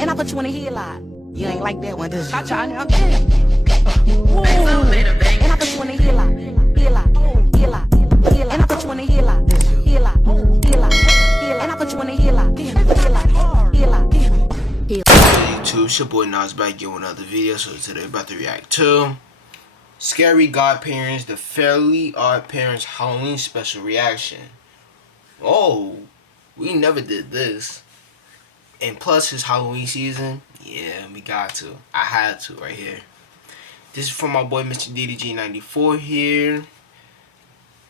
And I put you in a headlock. You ain't like that one, does you? Cha-cha, now. And I put you in a headlock. Headlock. And I put you in a headlock. Headlock. And I put you in a headlock. Hey YouTube, it's your boy Nas back again with another video. So today we're about to react to Scary Godparents, the Fairly OddParents Halloween special reaction. Oh, we never did this. And plus his Halloween season, yeah, we got to. I had to right here. This is from my boy Mr. DDG94 here.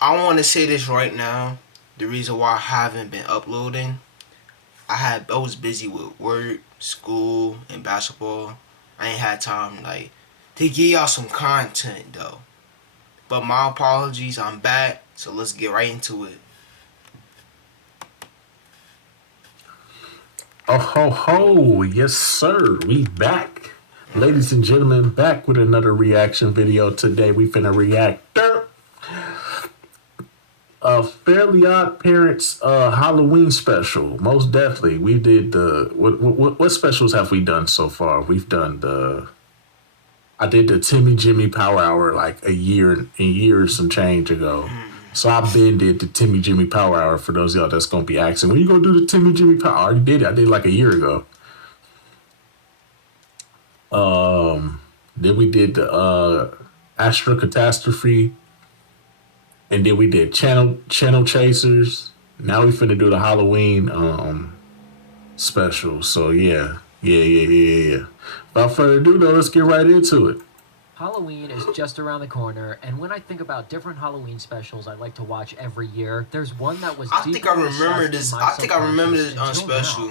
I want to say this right now. The reason why I haven't been uploading, I was busy with work, school, and basketball. I ain't had time to give y'all some content though. But my apologies, I'm back. So let's get right into it. Oh ho ho, yes sir, we back. Ladies and gentlemen, back with another reaction video. Today we finna react Fairly OddParents Halloween special. Most definitely. We did the what specials have we done so far? We've done I did the Timmy Jimmy Power Hour like a year some change ago. So I been did the Timmy Jimmy Power Hour. For those of y'all that's gonna be asking, when you gonna do the Timmy Jimmy Power? I already did it. I did it like a year ago. Then we did the Astro Catastrophe, and then we did Channel Chasers. Now we finna do the Halloween special. So yeah. Without further ado though, let's get right into it. Halloween is just around the corner, and when I think about different Halloween specials I like to watch every year, there's one that was I think I remember this special.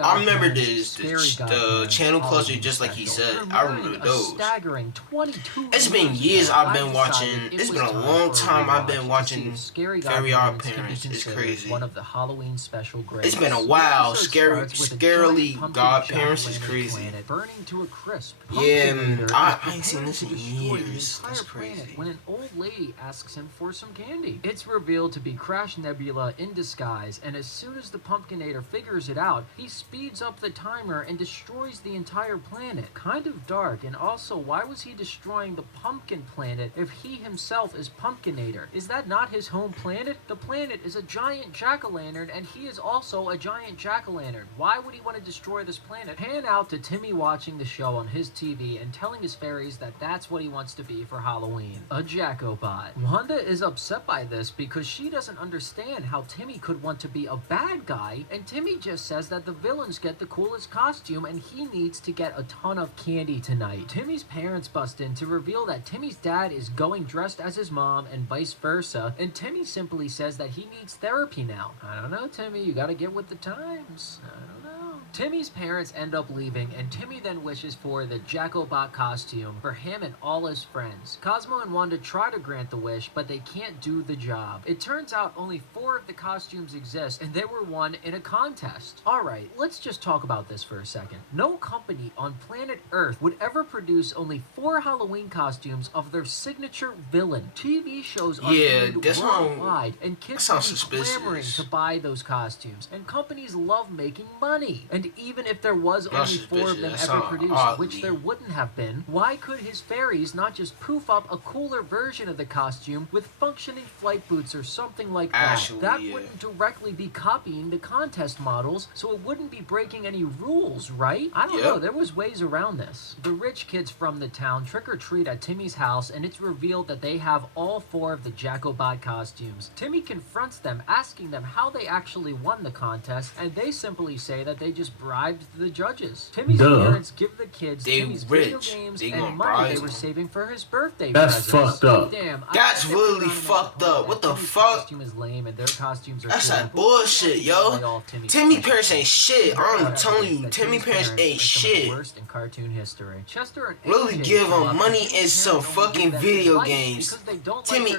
I remember the channel cluster, just like he said. I remember those. Staggering 22. It's been years I've been watching. It's been a long time I've been watching Fairly OddParents. It's crazy. One of the Halloween special greats. It's been a while. Scarily Godparents is crazy. Burning to a crisp. Yeah, I ain't seen this in years. That's crazy. When an old lady asks him for some candy, it's revealed to be Crash Nebula in disguise, and as soon as the Pumpkinator figures it out, he speeds up the timer and destroys the entire planet. Kind of dark, and also, why was he destroying the Pumpkin Planet if he himself is Pumpkinator? Is that not his home planet? The planet is a giant jack-o'-lantern, and he is also a giant jack-o'-lantern. Why would he want to destroy this planet? Pan out to Timmy watching the show on his TV and telling his fairies that that's what he wants to be for Halloween. A Jack-o'-bot. Wanda is upset by this because she doesn't understand how Timmy could want to be a bad guy, and Timmy just says that the villains get the coolest costume and he needs to get a ton of candy tonight. Timmy's parents bust in to reveal that Timmy's dad is going dressed as his mom and vice versa, and Timmy simply says that he needs therapy now. I don't know, Timmy, you gotta get with the times. I don't know. Timmy's parents end up leaving, and Timmy then wishes for the Jack-o'-bot costume for him and all his friends. Cosmo and Wanda try to grant the wish, but they can't do the job. It turns out only 4 of the costumes exist, and they were won in a contest. Alright, let's just talk about this for a second. No company on planet Earth would ever produce only 4 Halloween costumes of their signature villain. TV shows are made worldwide, and kids are clamoring to buy those costumes, and companies love making money. And even if there was only 4 of them ever produced, which there wouldn't have been, why could his fairies not just poof up a cooler version of the costume with functioning flight boots or something like that? That wouldn't directly be copying the contest models, so it wouldn't be breaking any rules, right? I don't know, there was ways around this. The rich kids from the town trick-or-treat at Timmy's house, and it's revealed that they have all 4 of the Jack-o'-bot costumes. Timmy confronts them, asking them how they actually won the contest, and they simply say that they just bribed the judges. Timmy's parents give the kids Timmy's video games and money they were saving for his birthday presents. That's fucked up. Damn, that's really fucked up. What the fuck? Costume is lame and their costumes are that's cool. that bullshit, yo. Timmy parents ain't shit. I'm telling you, Timmy parents ain't shit. Worst in cartoon history. Chester and really give them money and some fucking video games. Timmy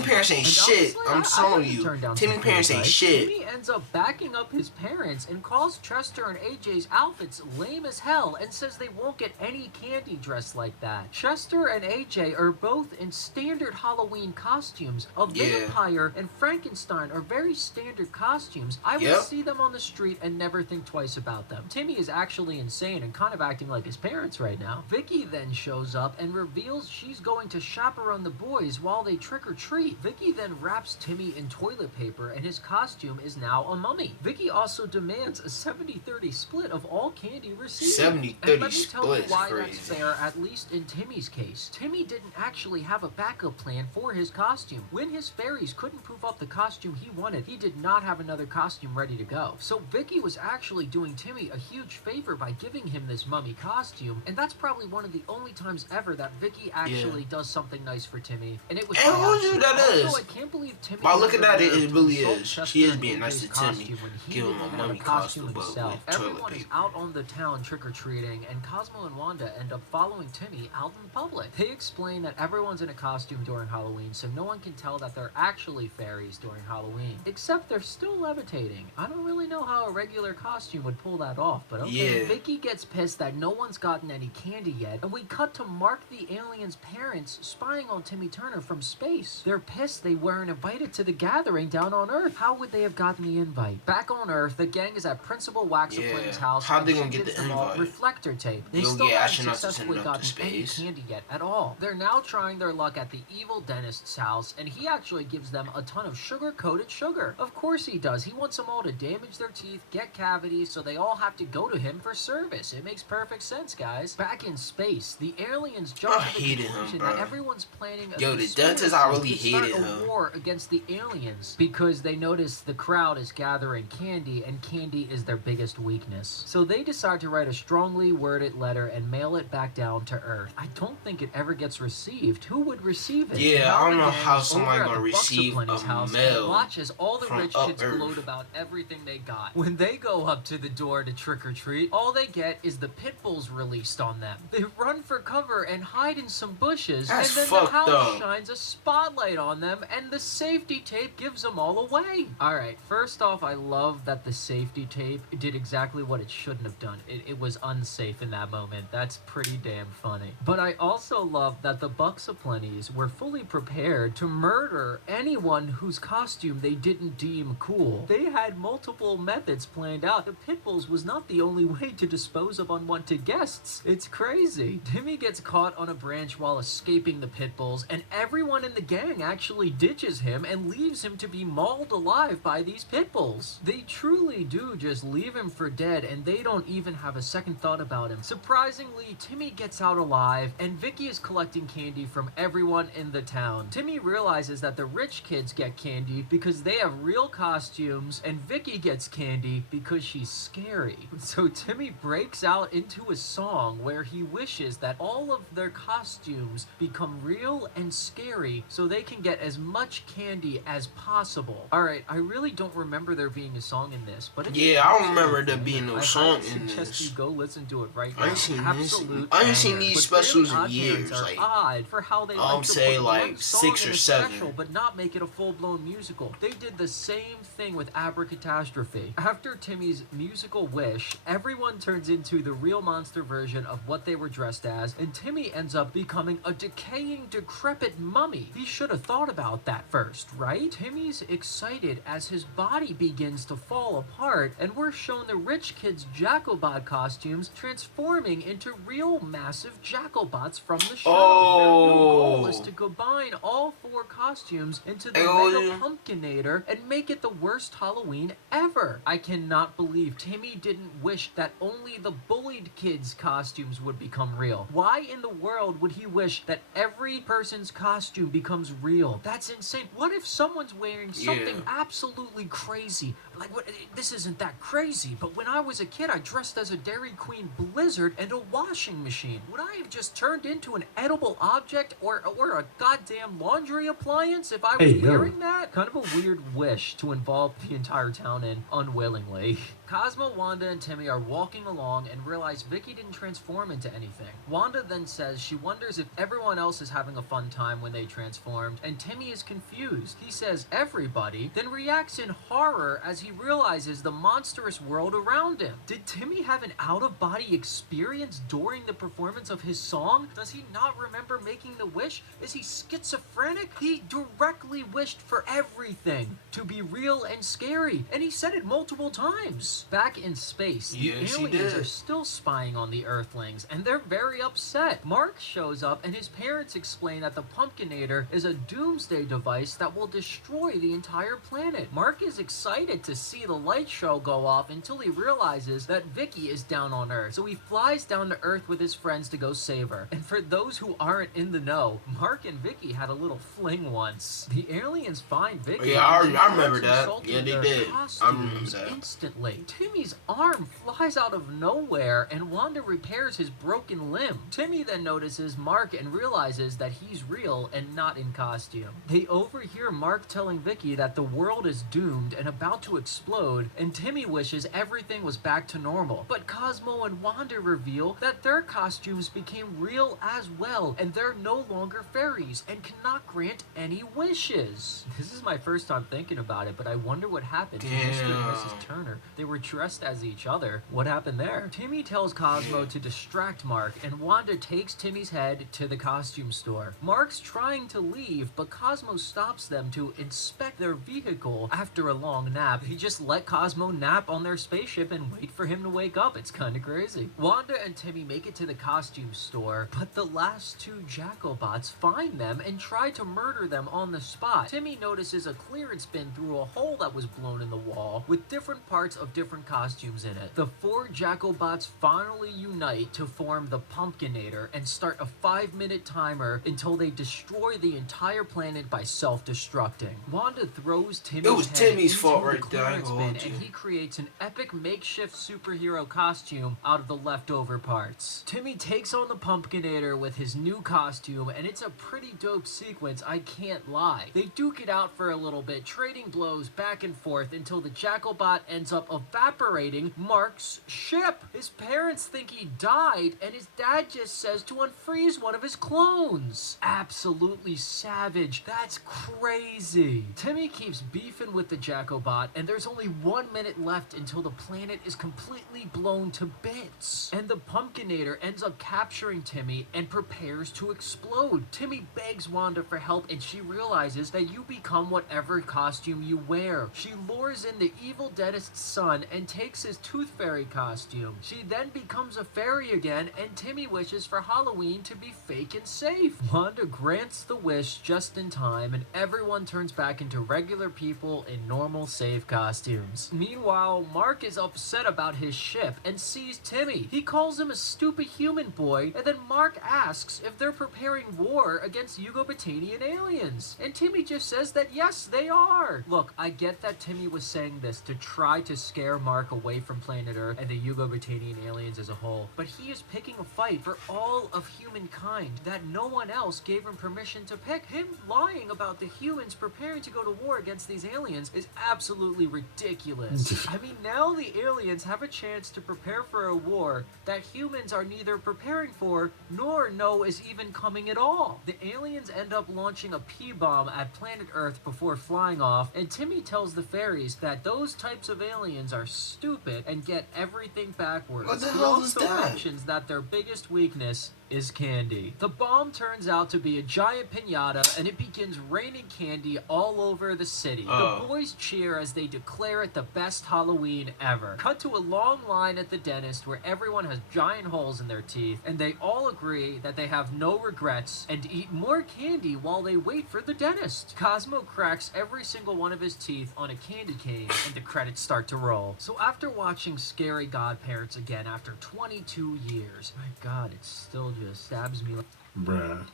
parents ain't shit. I'm telling you, Timmy parents ain't shit. Timmy ends up backing up his parents and calls Chester and AJ's outfits lame as hell and says they won't get any candy dressed like that. Chester and AJ are both in standard Halloween costumes. A vampire and Frankenstein are very standard costumes. I would see them on the street and never think twice about them. Timmy is actually insane and kind of acting like his parents right now. Vicky then shows up and reveals she's going to chaperone the boys while they trick-or-treat. Vicky then wraps Timmy in toilet paper and his costume is now a mummy. Vicky also demands a 70-30 split of all candy received. 70-30 and let me tell you split is why crazy. that's fair, at least in Timmy's case. Timmy didn't actually have a backup plan for his costume. When his fairies couldn't prove up the costume he wanted, he did not have another costume ready to go. So Vicky was actually doing Timmy a huge favor by giving him this mummy costume, and that's probably one of the only times ever that Vicky actually does something nice for Timmy. And it was that I can't believe Timmy. By looking at it, it really is. Chester She is and being nice to AJ's Timmy. when he Give him didn't a have mummy costume costume, but himself. with toilet Everyone is paper. out on the town trick-or-treating, and Cosmo and Wanda end up following Timmy out in public. They explain that everyone's in a costume during Halloween, so no one can tell that they're actually fairies during Halloween. Except they're still levitating. I don't really know how a regular costume would pull that off, but okay. Yeah. Vicky gets pissed that no one's gotten any candy yet, and we cut to Mark the alien's parents spying on Timmy Turner from space. They're pissed they weren't invited to the gathering down on Earth. How would they have gotten the invite? Back on Earth, the gang is at Principal Waxaflame's house. How they and gonna she get gives the them all invite? reflector tape. They Yo, still yeah, haven't astronauts are successfully sending up to gotten any space. candy yet at all. They're now trying their luck at the evil dentist's house, and he actually gives them a ton of sugar-coated sugar. Of course he does. He wants them all to damage their teeth, get cavities, so they all have to go to him for service. It makes perfect sense, guys. Back in space, the aliens jump to the conclusion that everyone's planning a the dentist, I really to start hated a him. war against the aliens because they notice the crowd is gathering candy, and candy is their biggest weakness. So they decide to write a strongly worded letter and mail it back down to Earth. I don't think it ever gets received. Who would receive it? Yeah, Now I don't the know gang how is somebody over at gonna the receive Buxaplenty's a house mail and watches all the from rich up kids Earth. gloat about everything they got. When they go up to the door to trick or treat, all they get is the pit bulls released on them. They run for cover and hide in some bushes, That's and then the fucked house up. shines a spotlight on them, and the safety tape gives them all away. Alright, first off, I love that the safety tape did exactly what it shouldn't have done. It was unsafe in that moment. That's pretty damn funny. But I also love that the Buxaplenty's were fully prepared to murder anyone whose costume they didn't deem cool. They had multiple methods planned out. The Pitbulls was not the only way to dispose of unwanted guests. It's crazy. Timmy gets caught on a branch while escaping the Pitbulls, and everyone in the gang actually ditches him and leaves him to be mauled alive by these Pitbulls. They truly do just leave him for dead, and they don't even have a second thought about him. Surprisingly, Timmy gets out alive, and Vicky is collecting candy from everyone in the town. Timmy realizes that the rich kids get candy because they have real costumes, and Vicky gets candy because she's scary. So Timmy breaks out into a song where he wishes that all of their costumes become real and scary so they can get as much candy as possible. Alright, I really don't remember there being a song in this, but yeah, I don't remember there being no song I in suggest this. you go listen to it right now. I ain't seen Absolute I ain't seen banger. these But specials in really, years. OddParents are Like, odd for how they like to say put like one song 6 in or a 7. special, but not make it a full-blown musical. They did the same thing with Abracatastrophe. After Timmy's musical wish, everyone turns into the real monster version of what they were dressed as, and Timmy ends up becoming a decaying, decrepit mummy. He should have thought about that first, right? Timmy's excited as his body begins to fall apart, and we're shown the rich kids' Jackalbot costumes transforming into real massive Jackalbots from the show. Their new goal is to combine all 4 costumes into the Mega Pumpkinator and make it the worst Halloween ever. I cannot believe Timmy didn't wish that only the bullied kids' costumes would become real. Why in the world would he wish that every person's costume becomes real? That's insane. What if someone's wearing something absolutely crazy? Like, what? This isn't that crazy, but when I was a kid, I dressed as a Dairy Queen Blizzard and a washing machine. Would I have just turned into an edible object or a goddamn laundry appliance if I was wearing that? Kind of a weird wish to involve the entire town in unwillingly. Cosmo, Wanda, and Timmy are walking along and realize Vicky didn't transform into anything. Wanda then says she wonders if everyone else is having a fun time when they transformed, and Timmy is confused. He says everybody, then reacts in horror as he realizes the monstrous world around him. Did Timmy have an out-of-body experience during the performance of his song? Does he not remember making the wish? Is he schizophrenic? He directly wished for everything to be real and scary, and he said it multiple times. Back in space, the aliens are still spying on the Earthlings, and they're very upset. Mark shows up, and his parents explain that the Pumpkinator is a doomsday device that will destroy the entire planet. Mark is excited to see the light show go off until he realizes that Vicky is down on Earth, so he flies down to Earth with his friends to go save her. And for those who aren't in the know, Mark and Vicky had a little fling once. The aliens find Vicky. Yeah, I remember that. Yeah, they did. I remember that. Instantly. Timmy's arm flies out of nowhere, and Wanda repairs his broken limb. Timmy then notices Mark and realizes that he's real and not in costume. They overhear Mark telling Vicky that the world is doomed and about to explode, and Timmy wishes everything was back to normal. But Cosmo and Wanda reveal that their costumes became real as well, and they're no longer fairies and cannot grant any wishes. This is my first time thinking about it, but I wonder what happened to Mr. and Mrs. Turner. They were dressed as each other. What happened there? Timmy tells Cosmo to distract Mark, and Wanda takes Timmy's head to the costume store. Mark's trying to leave, but Cosmo stops them to inspect their vehicle. After a long nap, he just let Cosmo nap on their spaceship and wait for him to wake up. It's kind of crazy. Wanda and Timmy make it to the costume store, but the last two Jackalbots find them and try to murder them on the spot. Timmy notices a clearance bin through a hole that was blown in the wall with different parts of different costumes in it. The four Jackalbots finally unite to form the Pumpkinator and start a 5-minute timer until they destroy the entire planet by self-destructing. Wanda throws Timmy's fault into right the there, clearance bin, and he creates an epic makeshift superhero costume out of the leftover parts. Timmy takes on the Pumpkinator with his new costume, and it's a pretty dope sequence, I can't lie. They duke it out for a little bit, trading blows back and forth until the Jackalbot ends up evaporating Mark's ship. His parents think he died, and his dad just says to unfreeze one of his clones. Absolutely savage. That's crazy. Timmy keeps beefing with the Jackalbot, and there's only 1 minute left until the planet is completely blown to bits. And the Pumpkinator ends up capturing Timmy and prepares to explode. Timmy begs Wanda for help, and she realizes that you become whatever costume you wear. She lures in the evil dentist's son and takes his Tooth Fairy costume. She then becomes a fairy again, and Timmy wishes for Halloween to be fake and safe. Wanda grants the wish just in time, and everyone turns back into regular people in normal, safe costumes. Meanwhile, Mark is upset about his ship and sees Timmy. He calls him a stupid human boy, and then Mark asks if they're preparing war against Yugobatanian aliens. And Timmy just says that yes, they are. Look, I get that Timmy was saying this to try to scare Mark away from planet Earth and the Yugobatanian aliens as a whole, but he is picking a fight for all of humankind that no one else gave him permission to pick. Him lying about the humans preparing to go to war against these aliens is absolutely ridiculous. I mean, now the aliens have a chance to prepare for a war that humans are neither preparing for nor know is even coming at all. The aliens end up launching a P-bomb at planet Earth before flying off, and Timmy tells the fairies that those types of aliens are stupid and get everything backwards. What the He hell is also that? mentions that their biggest weakness is candy. The bomb turns out to be a giant piñata, and it begins raining candy all over the city. The boys cheer as they declare it the best Halloween ever. Cut to a long line at the dentist where everyone has giant holes in their teeth, and they all agree that they have no regrets and eat more candy while they wait for the dentist. Cosmo cracks every single one of his teeth on a candy cane, and the credits start to roll. So after watching Scary Godparents again after 22 years, my god, it still just stabs me. Bruh.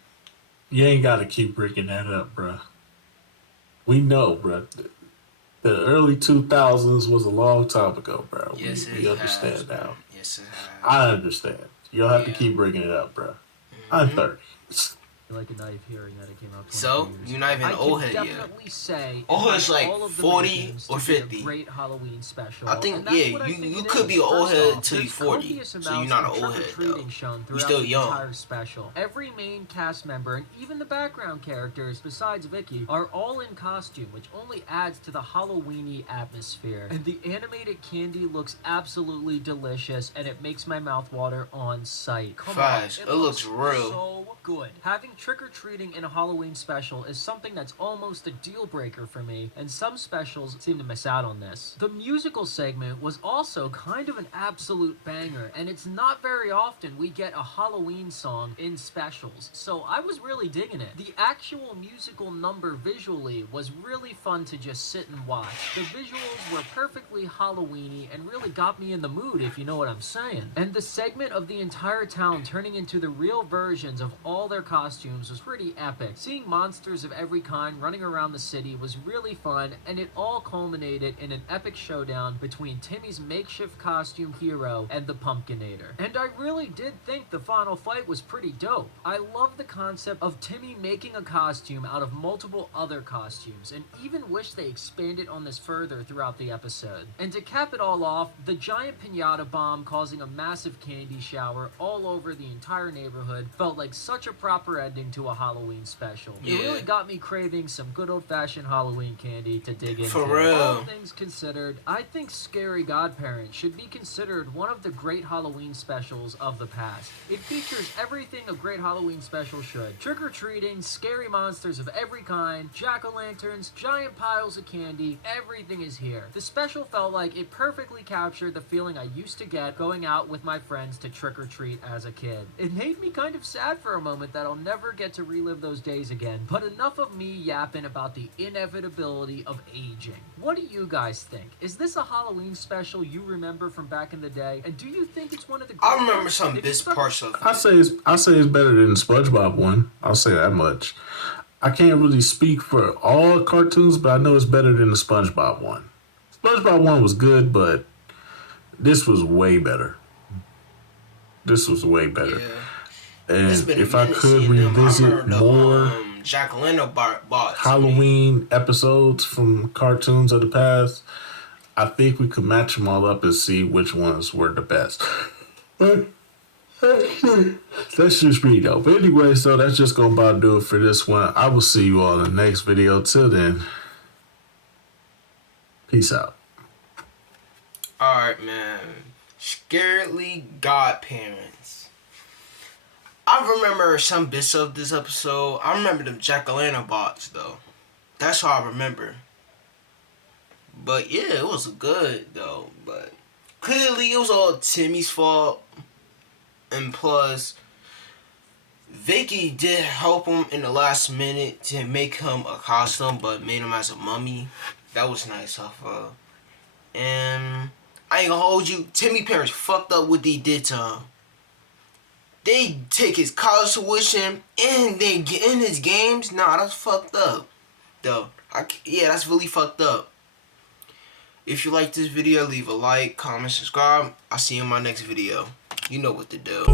You ain't gotta keep bringing that up, bruh. We know, bruh. The early 2000s was a long time ago, bro. Yes, we understand has, now. Yes, it has. I understand. You don't have to keep bringing it up, bro. I'm 30. like a knife hearing that it came out 20 So years you're not even ago. an old I head can yet. definitely say Old it head's has like all of the 40 makings or to be a 50. great Halloween special. I think, and that's yeah, what I think you it could is. be an old First head off, till you're there's 40, copious so you're amounts not of an old head though. trick-or-treating shown You're throughout still the young. entire special. Every main cast member and even the background characters, besides Vicky, are all in costume, which only adds to the Halloweeny atmosphere. And the animated candy looks absolutely delicious, and it makes my mouth water on sight. Come Facts. on, It looks real. so good. Having trick-or-treating in a Halloween special is something that's almost a deal breaker for me, and some specials seem to miss out on this. The musical segment was also kind of an absolute banger, and it's not very often we get a Halloween song in specials, so I was really digging it. The actual musical number visually was really fun to just sit and watch. The visuals were perfectly Halloweeny and really got me in the mood, if you know what I'm saying. And the segment of the entire town turning into the real versions of all their costumes was pretty epic. Seeing monsters of every kind running around the city was really fun, and it all culminated in an epic showdown between Timmy's makeshift costume hero and the Pumpkinator. And I really did think the final fight was pretty dope. I love the concept of Timmy making a costume out of multiple other costumes, and even wish they expanded on this further throughout the episode. And to cap it all off, the giant piñata bomb causing a massive candy shower all over the entire neighborhood felt like such a proper ending to a Halloween special. It Yeah. really got me craving some good old-fashioned Halloween candy to dig into. For real. All things considered, I think Scary Godparents should be considered one of the great Halloween specials of the past. It features everything a great Halloween special should. Trick-or-treating, scary monsters of every kind, jack-o'-lanterns, giant piles of candy, everything is here. The special felt like it perfectly captured the feeling I used to get going out with my friends to trick-or-treat as a kid. It made me kind of sad for a moment that I'll never get to relive those days again, but enough of me yapping about the inevitability of aging. What do you guys think? Is this a Halloween special you remember from back in the day? And do you think it's one of the I great remember ones? some If you best stuck- parts of I it. say it's better than the SpongeBob one. I'll say that much. I can't really speak for all cartoons, but I know it's better than the SpongeBob one. SpongeBob one was good, but this was way better. This was way better. Yeah. And It's been a if I minute could seeing them. I revisit remember the, more Jack-o'-lantern box. Halloween episodes from cartoons of the past, I think we could match them all up and see which ones were the best. But that's just me though. But anyway, so that's just gonna about do it for this one. I will see you all in the next video. Till then, peace out. Alright, man. Scaredly Godparents. I remember some bits of this episode. I remember the jack-o'-lantern box, though. That's all I remember. But yeah, it was good, though. But clearly, it was all Timmy's fault. And plus, Vicky did help him in the last minute to make him a costume, but made him as a mummy. That was nice of her. And I ain't gonna hold you. Timmy parents fucked up what they did to him. They take his college tuition and they get in his games. Nah, that's fucked up. Though, yeah, that's really fucked up. If you like this video, leave a like, comment, subscribe. I'll see you in my next video. You know what to do.